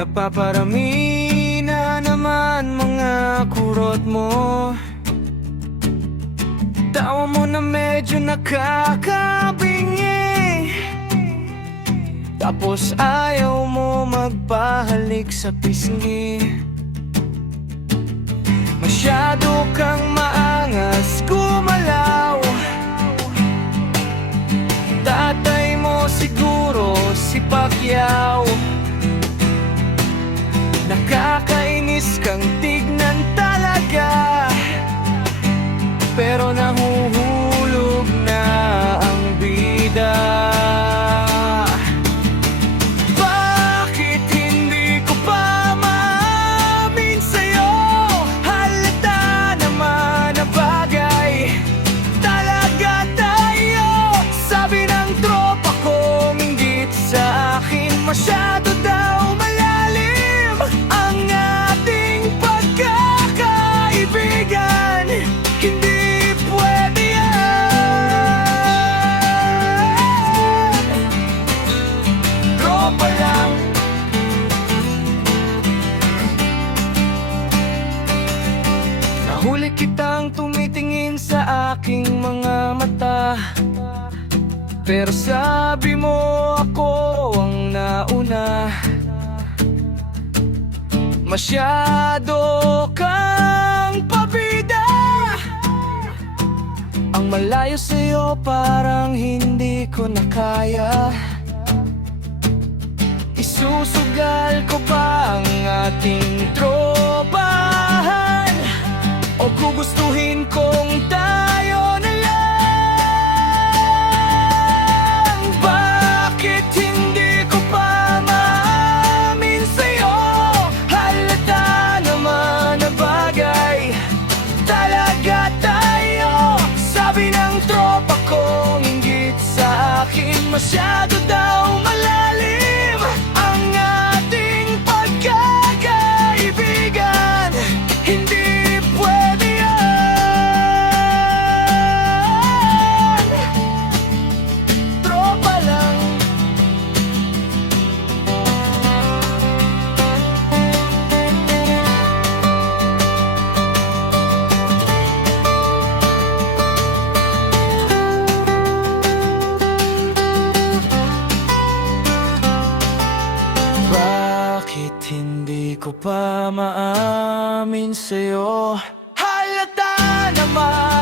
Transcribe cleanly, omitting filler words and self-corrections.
Napaparami na naman mga kurot mo. Tawa mo na medyo nakakabingi, tapos ayaw mo magpahalik sa pisngi. Masyado kang maangas gumalaw. Tatay mo siguro si Pacquiao. Nakakainis kang tignan talaga, pero nahuhulog na ang bida. Bakit hindi ko pa maamin sa'yo? Halata naman na bagay talaga tayo. Sabi ng tropa kong inggit sa akin, masyado daw malalim ang ating pagkakaibigan. Hindi pwede yan. Tropa lang. Nahuli kitang tumitingin sa aking mga mata, pero sabi mo ako ang nauna. Masyado kang pabida. Ang malayo sa'yo parang hindi ko na kaya. Isusugal ko pa ang ating tropahan, o gugustuhin kong tayo na lang. Bakit hindi ko pa maamin sa'yo? Halata naman na bagay talaga tayo. Sabi ng tropa kong inggit sa akin, masyado daw malalim ang ating pagkakaibigan. Hindi pwede yan. Tropa lang. Bakit hindi ko pa maamin sa'yo? Halata naman